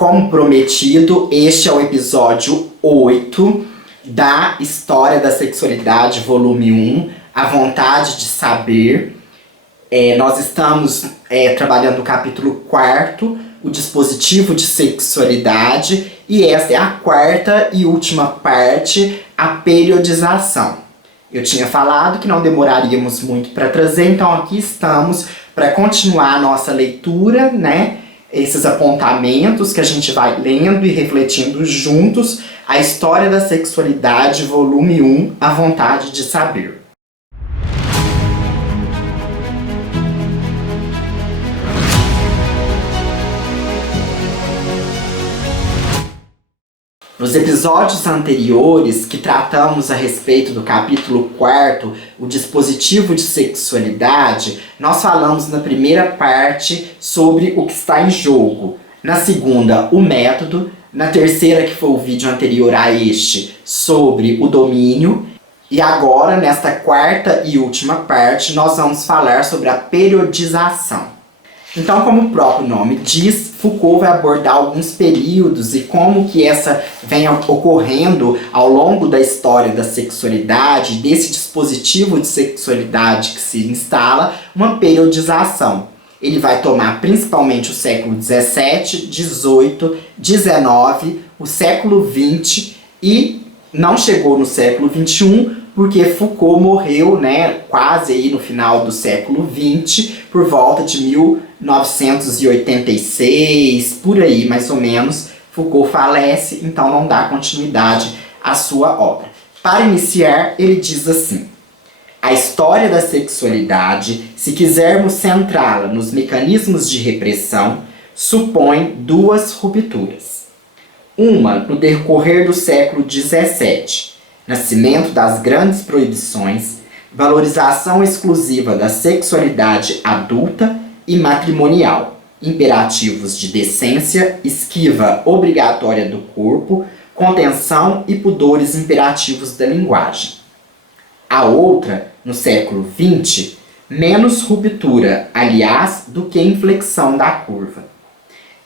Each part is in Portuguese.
Como prometido, este é o episódio 8 da História da Sexualidade, volume 1, A Vontade de Saber. Nós estamos trabalhando o capítulo 4º, o dispositivo de sexualidade, e essa é a quarta e última parte, a periodização. Eu tinha falado que não demoraríamos muito para trazer, então aqui estamos para continuar a nossa leitura, né? Esses apontamentos que a gente vai lendo e refletindo juntos, a História da Sexualidade, volume 1, A Vontade de Saber. Nos episódios anteriores, que tratamos a respeito do capítulo 4º, o dispositivo de sexualidade, nós falamos na primeira parte sobre o que está em jogo. Na segunda, o método. Na terceira, que foi o vídeo anterior a este, sobre o domínio. E agora, nesta quarta e última parte, nós vamos falar sobre a periodização. Então, como o próprio nome diz, Foucault vai abordar alguns períodos e como que essa vem ocorrendo ao longo da história da sexualidade, desse dispositivo de sexualidade que se instala, uma periodização. Ele vai tomar principalmente o século XVII, XVIII, XIX, o século XX e não chegou no século XXI, porque Foucault morreu, né, quase aí no final do século XX, por volta de 1986, por aí mais ou menos, Foucault falece, então não dá continuidade à sua obra. Para iniciar, ele diz assim: a história da sexualidade, se quisermos centrá-la nos mecanismos de repressão, supõe duas rupturas. Uma no decorrer do século XVII, nascimento das grandes proibições, valorização exclusiva da sexualidade adulta e matrimonial, imperativos de decência, esquiva obrigatória do corpo, contenção e pudores imperativos da linguagem. A outra, no século XX, menos ruptura, aliás, do que inflexão da curva.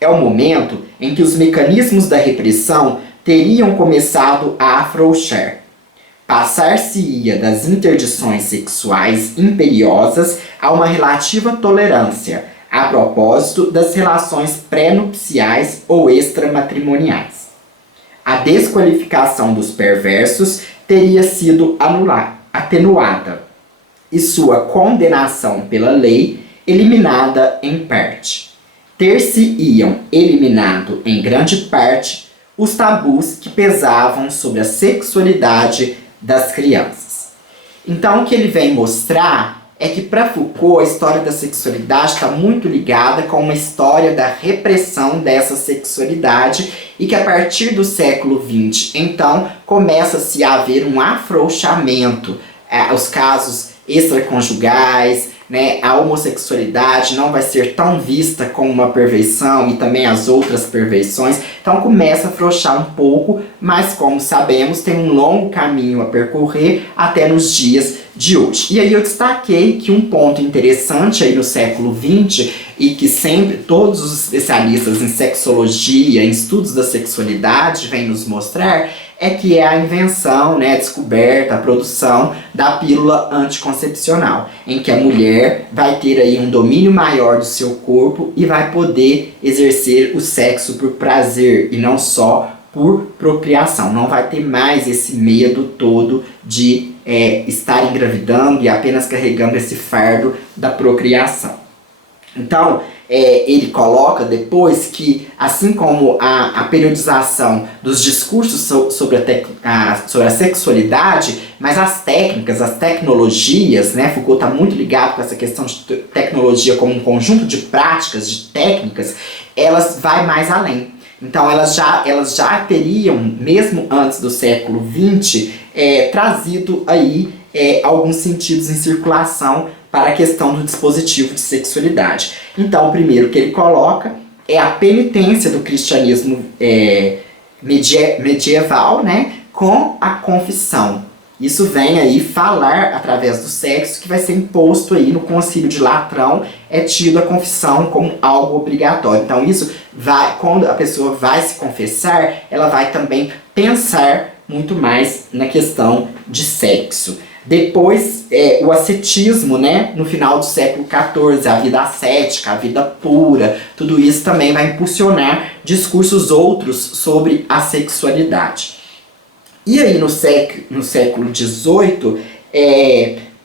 É o momento em que os mecanismos da repressão teriam começado a afrouxar. Passar-se-ia das interdições sexuais imperiosas a uma relativa tolerância, a propósito das relações pré-nupciais ou extramatrimoniais. A desqualificação dos perversos teria sido atenuada e sua condenação pela lei eliminada em parte. Ter-se-iam eliminado em grande parte os tabus que pesavam sobre a sexualidade das crianças. Então o que ele vem mostrar é que para Foucault a história da sexualidade está muito ligada com uma história da repressão dessa sexualidade e que a partir do século XX, então, começa-se a haver um afrouxamento. Os casos extraconjugais, né, a homossexualidade não vai ser tão vista como uma perversão e também as outras perversões. Então começa a afrouxar um pouco, mas como sabemos tem um longo caminho a percorrer até nos dias de hoje. E aí eu destaquei que um ponto interessante aí no século XX e que sempre todos os especialistas em sexologia, em estudos da sexualidade vêm nos mostrar é que é a invenção, né, a descoberta, a produção da pílula anticoncepcional, em que a mulher vai ter aí um domínio maior do seu corpo e vai poder exercer o sexo por prazer e não só por procriação. Não vai ter mais esse medo todo de estar engravidando e apenas carregando esse fardo da procriação. Então, ele coloca depois que, assim como a periodização dos discursos sobre a sexualidade, mas as técnicas, as tecnologias, né? Foucault está muito ligado com essa questão de tecnologia como um conjunto de práticas, de técnicas, elas vai mais além. Então elas já teriam, mesmo antes do século XX, trazido aí alguns sentidos em circulação para a questão do dispositivo de sexualidade. Então, o primeiro que ele coloca é a penitência do cristianismo medieval, né, com a confissão. Isso vem aí falar através do sexo que vai ser imposto aí no Concílio de Latrão, é tido a confissão como algo obrigatório. Então isso quando a pessoa vai se confessar, ela vai também pensar muito mais na questão de sexo. Depois, o ascetismo, né, no final do século XIV, a vida ascética, a vida pura, tudo isso também vai impulsionar discursos outros sobre a sexualidade. E aí no século XVIII,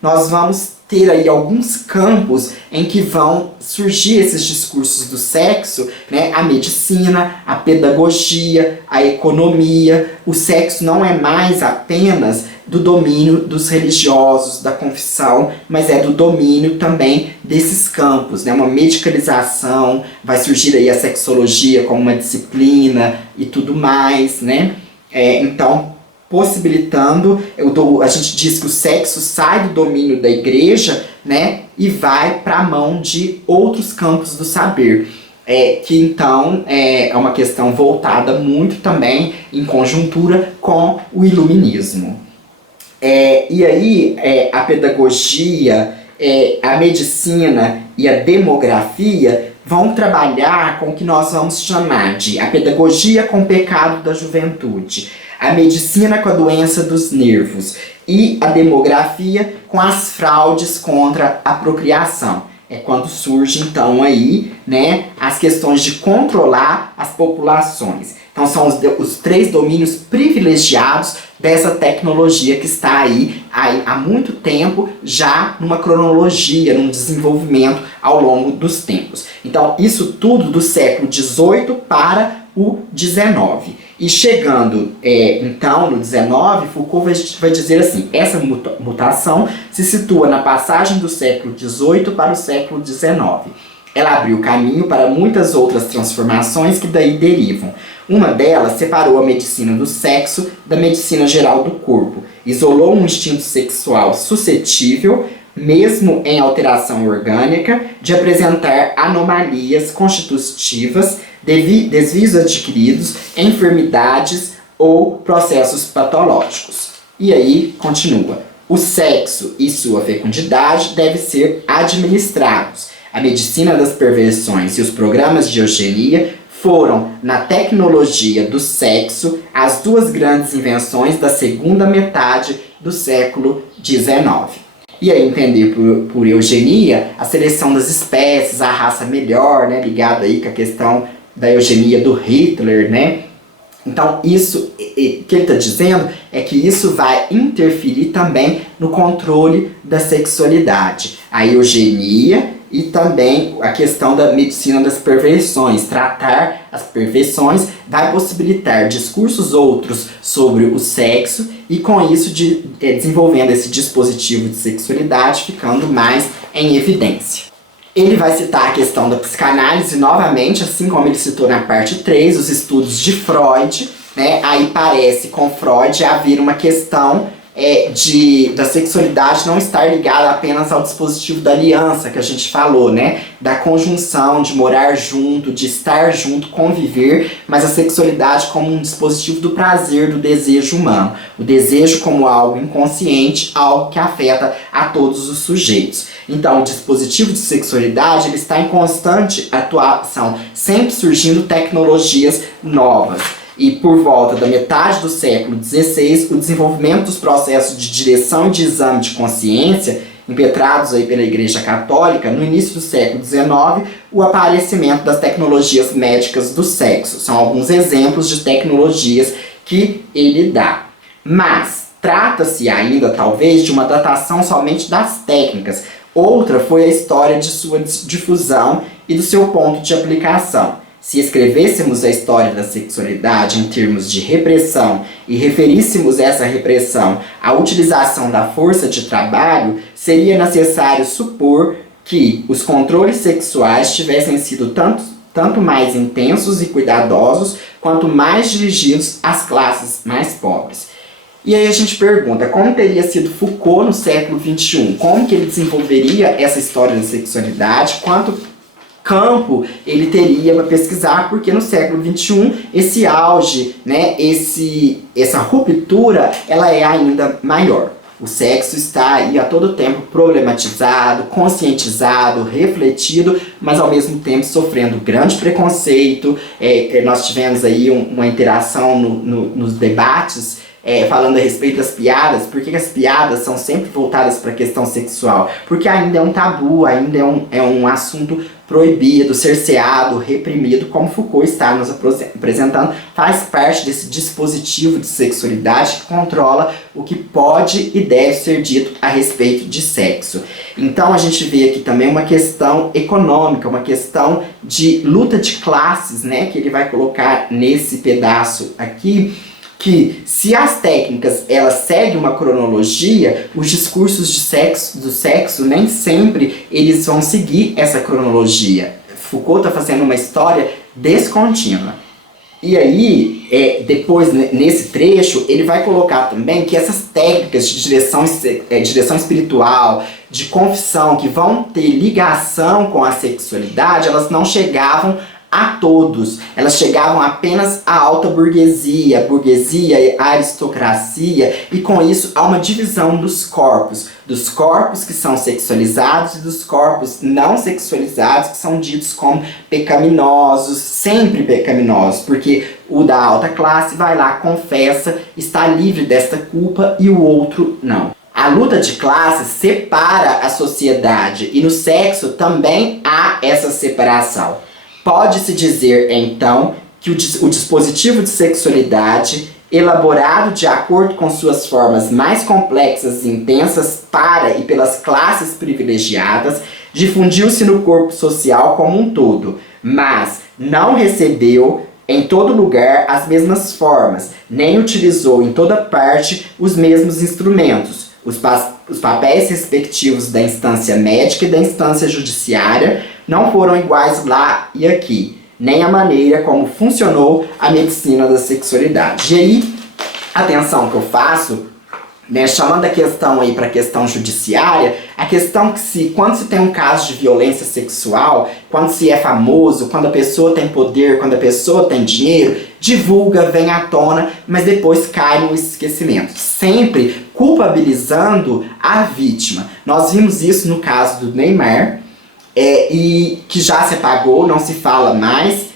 nós vamos ter aí alguns campos em que vão surgir esses discursos do sexo, né? A medicina, a pedagogia, a economia. O sexo não é mais apenas do domínio dos religiosos, da confissão, mas é do domínio também desses campos, né? Uma medicalização, vai surgir aí a sexologia como uma disciplina e tudo mais, né? Então, possibilitando, a gente diz que o sexo sai do domínio da igreja, né, e vai para a mão de outros campos do saber, que então é uma questão voltada muito também em conjuntura com o iluminismo. E aí a pedagogia, a medicina e a demografia vão trabalhar com o que nós vamos chamar de a pedagogia com o pecado da juventude, a medicina com a doença dos nervos e a demografia com as fraudes contra a procriação. É quando surge então aí, né, as questões de controlar as populações. Então são os 3 domínios privilegiados dessa tecnologia que está aí há muito tempo, já numa cronologia, num desenvolvimento ao longo dos tempos. Então isso tudo do século XVIII para o XIX. E chegando então no XIX, Foucault vai dizer assim: essa mutação se situa na passagem do século XVIII para o século XIX. Ela abriu caminho para muitas outras transformações que daí derivam. Uma delas separou a medicina do sexo da medicina geral do corpo, isolou um instinto sexual suscetível, mesmo em alteração orgânica, de apresentar anomalias constitutivas, desvios adquiridos, enfermidades ou processos patológicos. E aí continua: o sexo e sua fecundidade devem ser administrados. A medicina das perversões e os programas de eugenia foram, na tecnologia do sexo, as 2 grandes invenções da segunda metade do século XIX. E aí entender por eugenia a seleção das espécies, a raça melhor, né, ligada aí com a questão da eugenia do Hitler, né? Então isso, que ele está dizendo é que isso vai interferir também no controle da sexualidade. A eugenia e também a questão da medicina das perversões. Tratar as perversões vai possibilitar discursos outros sobre o sexo e com isso desenvolvendo esse dispositivo de sexualidade ficando mais em evidência. Ele vai citar a questão da psicanálise novamente, assim como ele citou na parte 3, os estudos de Freud, né? Aí parece com Freud haver uma questão da sexualidade não estar ligada apenas ao dispositivo da aliança que a gente falou, né? Da conjunção, de morar junto, de estar junto, conviver, mas a sexualidade como um dispositivo do prazer, do desejo humano. O desejo como algo inconsciente, algo que afeta a todos os sujeitos. Então, o dispositivo de sexualidade ele está em constante atuação, sempre surgindo tecnologias novas. E por volta da metade do século XVI, o desenvolvimento dos processos de direção e de exame de consciência, impetrados aí pela Igreja Católica, no início do século XIX, o aparecimento das tecnologias médicas do sexo. São alguns exemplos de tecnologias que ele dá. Mas trata-se ainda, talvez, de uma datação somente das técnicas. Outra foi a história de sua difusão e do seu ponto de aplicação. Se escrevêssemos a história da sexualidade em termos de repressão e referíssemos essa repressão à utilização da força de trabalho, seria necessário supor que os controles sexuais tivessem sido tanto mais intensos e cuidadosos, quanto mais dirigidos às classes mais pobres. E aí a gente pergunta, como teria sido Foucault no século XXI? Como que ele desenvolveria essa história da sexualidade? Quanto campo ele teria para pesquisar, porque no século XXI esse auge, né, essa ruptura, ela é ainda maior. O sexo está aí a todo tempo problematizado, conscientizado, refletido, mas ao mesmo tempo sofrendo grande preconceito. Nós tivemos aí uma interação nos debates, falando a respeito das piadas. Por que as piadas são sempre voltadas para a questão sexual? Porque ainda é um tabu, ainda é um assunto proibido, cerceado, reprimido, como Foucault está nos apresentando, faz parte desse dispositivo de sexualidade que controla o que pode e deve ser dito a respeito de sexo. Então a gente vê aqui também uma questão econômica, uma questão de luta de classes, né, que ele vai colocar nesse pedaço aqui, que se as técnicas elas seguem uma cronologia, os discursos do sexo nem sempre eles vão seguir essa cronologia. Foucault está fazendo uma história descontínua. E aí, depois nesse trecho, ele vai colocar também que essas técnicas de direção espiritual, de confissão, que vão ter ligação com a sexualidade, elas não chegavam a todos. Elas chegavam apenas à alta burguesia, a aristocracia, e com isso há uma divisão dos corpos que são sexualizados e dos corpos não sexualizados, que são ditos como pecaminosos, sempre pecaminosos, porque o da alta classe vai lá, confessa, está livre desta culpa, e o outro não. A luta de classe separa a sociedade, e no sexo também há essa separação. Pode-se dizer, então, que o dispositivo de sexualidade, elaborado de acordo com suas formas mais complexas e intensas para e pelas classes privilegiadas, difundiu-se no corpo social como um todo, mas não recebeu em todo lugar as mesmas formas, nem utilizou em toda parte os mesmos instrumentos. Os papéis respectivos da instância médica e da instância judiciária não foram iguais lá e aqui, nem a maneira como funcionou a medicina da sexualidade. E aí, a atenção que eu faço, né, chamando a questão aí para a questão judiciária, a questão que quando se tem um caso de violência sexual, quando se é famoso, quando a pessoa tem poder, quando a pessoa tem dinheiro, divulga, vem à tona, mas depois cai no esquecimento, sempre culpabilizando a vítima. Nós vimos isso no caso do Neymar, e que já se apagou, não se fala mais,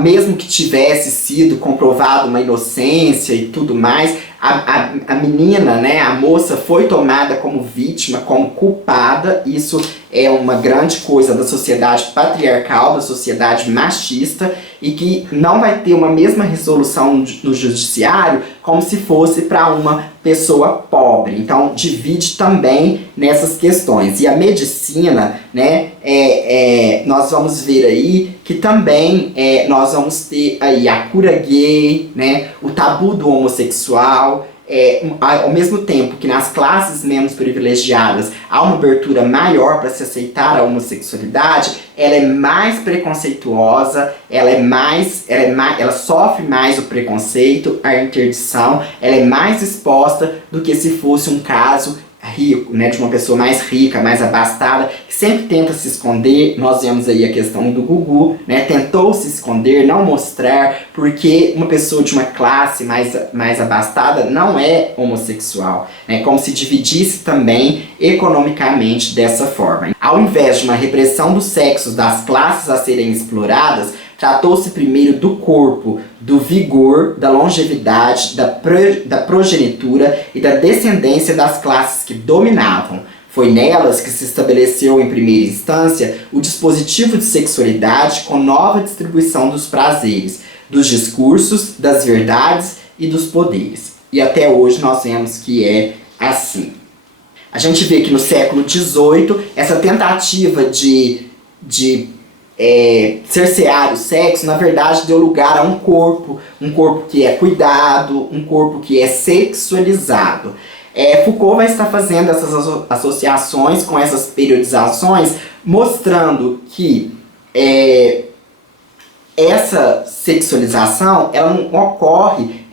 mesmo que tivesse sido comprovado uma inocência e tudo mais, a menina, né, a moça foi tomada como vítima, como culpada. Isso é uma grande coisa da sociedade patriarcal, da sociedade machista, e que não vai ter uma mesma resolução no judiciário como se fosse para uma pessoa pobre. Então divide também nessas questões. E a medicina, né, nós vamos ver aí que também nós vamos ter aí a cura gay, né, o tabu do homossexual. Ao mesmo tempo que nas classes menos privilegiadas há uma abertura maior para se aceitar a homossexualidade, ela é mais preconceituosa, ela sofre mais o preconceito, a interdição, ela é mais exposta do que se fosse um caso rico, né, de uma pessoa mais rica, mais abastada, que sempre tenta se esconder. Nós vemos aí a questão do Gugu, né, tentou se esconder, não mostrar, porque uma pessoa de uma classe mais abastada não é homossexual, né, como se dividisse também economicamente dessa forma. Ao invés de uma repressão dos sexos das classes a serem exploradas, tratou-se primeiro do corpo, do vigor, da longevidade, da progenitura e da descendência das classes que dominavam. Foi nelas que se estabeleceu em primeira instância o dispositivo de sexualidade com nova distribuição dos prazeres, dos discursos, das verdades e dos poderes. E até hoje nós vemos que é assim. A gente vê que no século XVIII essa tentativa de cercear o sexo, na verdade, deu lugar a um corpo que é cuidado, um corpo que é sexualizado. Foucault vai estar fazendo essas associações com essas periodizações, mostrando que essa sexualização ela não ocorre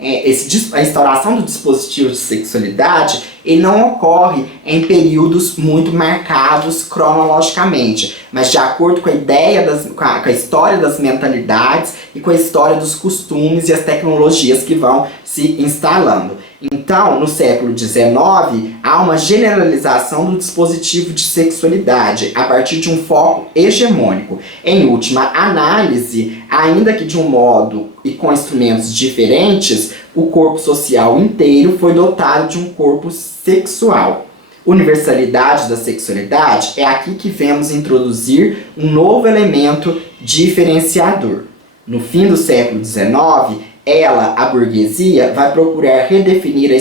a instauração do dispositivo de sexualidade, ele não ocorre em períodos muito marcados cronologicamente, mas de acordo com a ideia, com a história das mentalidades e com a história dos costumes e as tecnologias que vão se instalando. Então, no século XIX, há uma generalização do dispositivo de sexualidade a partir de um foco hegemônico. Em última análise, ainda que de um modo e com instrumentos diferentes, o corpo social inteiro foi dotado de um corpo sexual. Universalidade da sexualidade é aqui que vemos introduzir um novo elemento diferenciador. No fim do século XIX, a burguesia, vai procurar redefinir a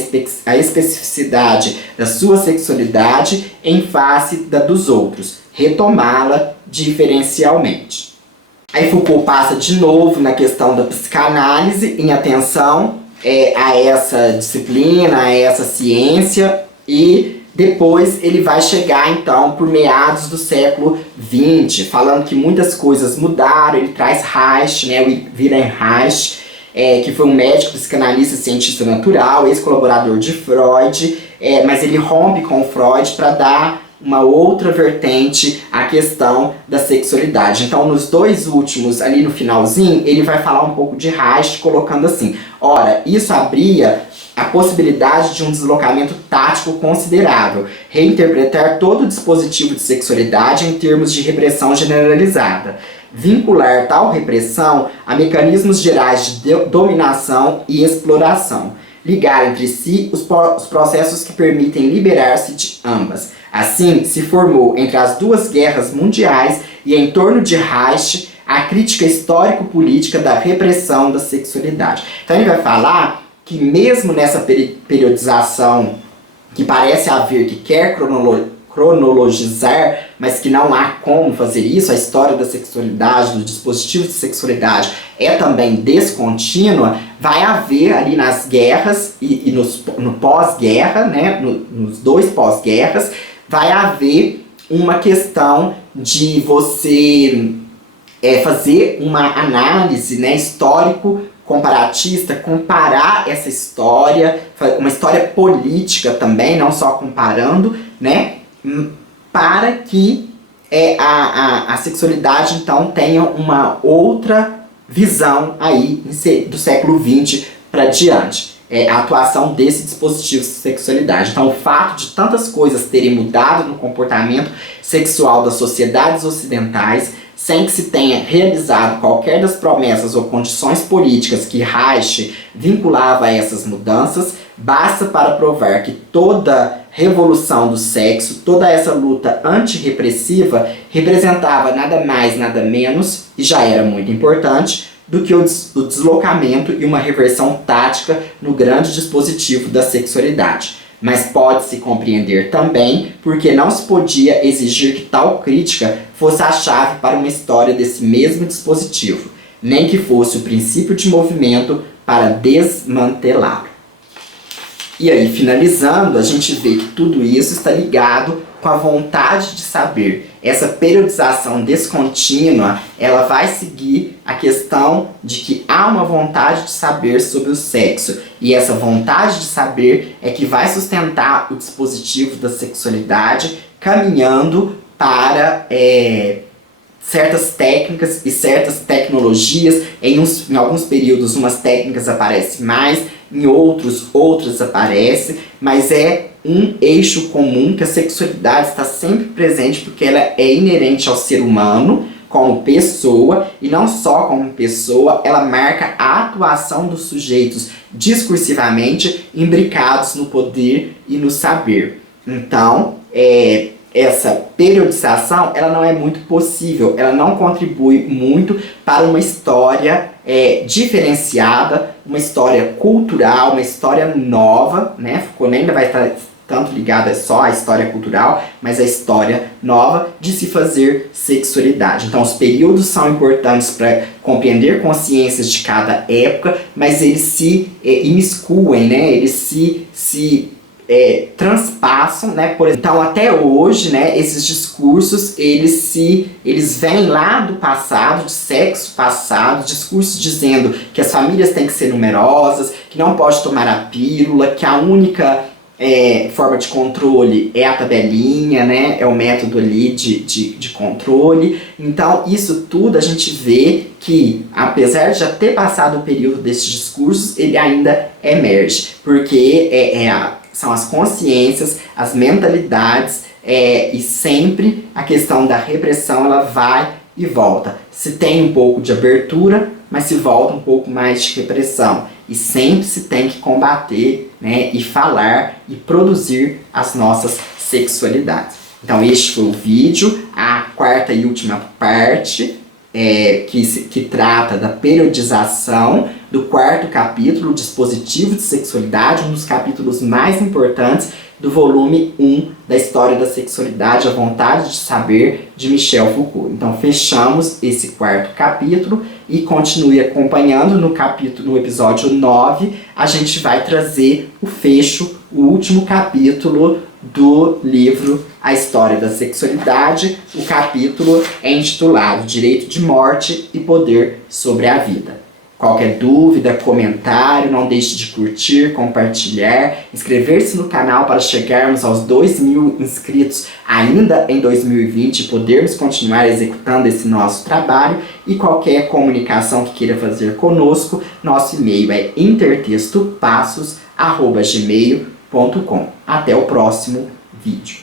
especificidade da sua sexualidade em face da dos outros, retomá-la diferencialmente. Aí Foucault passa de novo na questão da psicanálise, em atenção a essa disciplina, a essa ciência, e depois ele vai chegar então por meados do século XX, falando que muitas coisas mudaram. Ele traz Reich, o Wilhelm Reich, que foi um médico, psicanalista, cientista natural, ex-colaborador de Freud, mas ele rompe com Freud para dar uma outra vertente à questão da sexualidade. Então, nos dois últimos, ali no finalzinho, ele vai falar um pouco de Reich, colocando assim: ora, isso abria a possibilidade de um deslocamento tático considerável, reinterpretar todo o dispositivo de sexualidade em termos de repressão generalizada, vincular tal repressão a mecanismos gerais de dominação e exploração, ligar entre si os processos que permitem liberar-se de ambas. Assim, se formou entre as duas guerras mundiais e em torno de Reich a crítica histórico-política da repressão da sexualidade. Então ele vai falar que mesmo nessa periodização que parece haver, que quer cronologizar, mas que não há como fazer isso, a história da sexualidade, do dispositivo de sexualidade é também descontínua, vai haver ali nas guerras e no pós-guerra, nos dois pós-guerras, vai haver uma questão de você fazer uma análise histórico-comparatista, comparar essa história, uma história política também, não só comparando, para que a sexualidade então tenha uma outra visão aí do século XX para diante. A atuação desse dispositivo de sexualidade. Então, o fato de tantas coisas terem mudado no comportamento sexual das sociedades ocidentais, sem que se tenha realizado qualquer das promessas ou condições políticas que Reich vinculava a essas mudanças, basta para provar que toda revolução do sexo, toda essa luta antirrepressiva representava nada mais, nada menos, e já era muito importante, do que o deslocamento e uma reversão tática no grande dispositivo da sexualidade. Mas pode-se compreender também porque não se podia exigir que tal crítica fosse a chave para uma história desse mesmo dispositivo, nem que fosse o princípio de movimento para desmantelá-lo. E aí, finalizando, a gente vê que tudo isso está ligado com a vontade de saber. Essa periodização descontínua, ela vai seguir a questão de que há uma vontade de saber sobre o sexo. E essa vontade de saber é que vai sustentar o dispositivo da sexualidade, caminhando para certas técnicas e certas tecnologias. Em alguns períodos, umas técnicas aparecem mais, em outras aparecem, mas é um eixo comum que a sexualidade está sempre presente porque ela é inerente ao ser humano como pessoa, e não só como pessoa, ela marca a atuação dos sujeitos discursivamente imbricados no poder e no saber. Então, essa periodização ela não é muito possível, ela não contribui muito para uma história diferenciada, uma história cultural, uma história nova, Foucault ainda vai estar tanto ligada só à história cultural, mas a história nova de se fazer sexualidade. Então, os períodos são importantes para compreender consciências de cada época, mas eles se imiscuem, eles se transpassam, né? Por exemplo, então até hoje, né, esses discursos, eles vêm lá do passado, de sexo passado, discursos dizendo que as famílias têm que ser numerosas, que não pode tomar a pílula, que a única forma de controle é a tabelinha, né? É o método ali de controle. Então, isso tudo a gente vê que, apesar de já ter passado o período desses discursos, ele ainda emerge, porque são as consciências, as mentalidades, e sempre a questão da repressão, ela vai e volta. Se tem um pouco de abertura, mas se volta um pouco mais de repressão. E sempre se tem que combater, né, e falar e produzir as nossas sexualidades. Então este foi o vídeo, a quarta e última parte, que trata da periodização do quarto capítulo, o dispositivo de sexualidade, um dos capítulos mais importantes do volume 1 da História da Sexualidade, A Vontade de Saber, de Michel Foucault. Então fechamos esse quarto capítulo e continue acompanhando no episódio 9, a gente vai trazer o fecho, o último capítulo do livro A História da Sexualidade. O capítulo é intitulado Direito de Morte e Poder sobre a Vida. Qualquer dúvida, comentário, não deixe de curtir, compartilhar, inscrever-se no canal para chegarmos aos 2.000 inscritos ainda em 2020 e podermos continuar executando esse nosso trabalho. E qualquer comunicação que queira fazer conosco, nosso e-mail é intertextopassos@gmail.com. Até o próximo vídeo.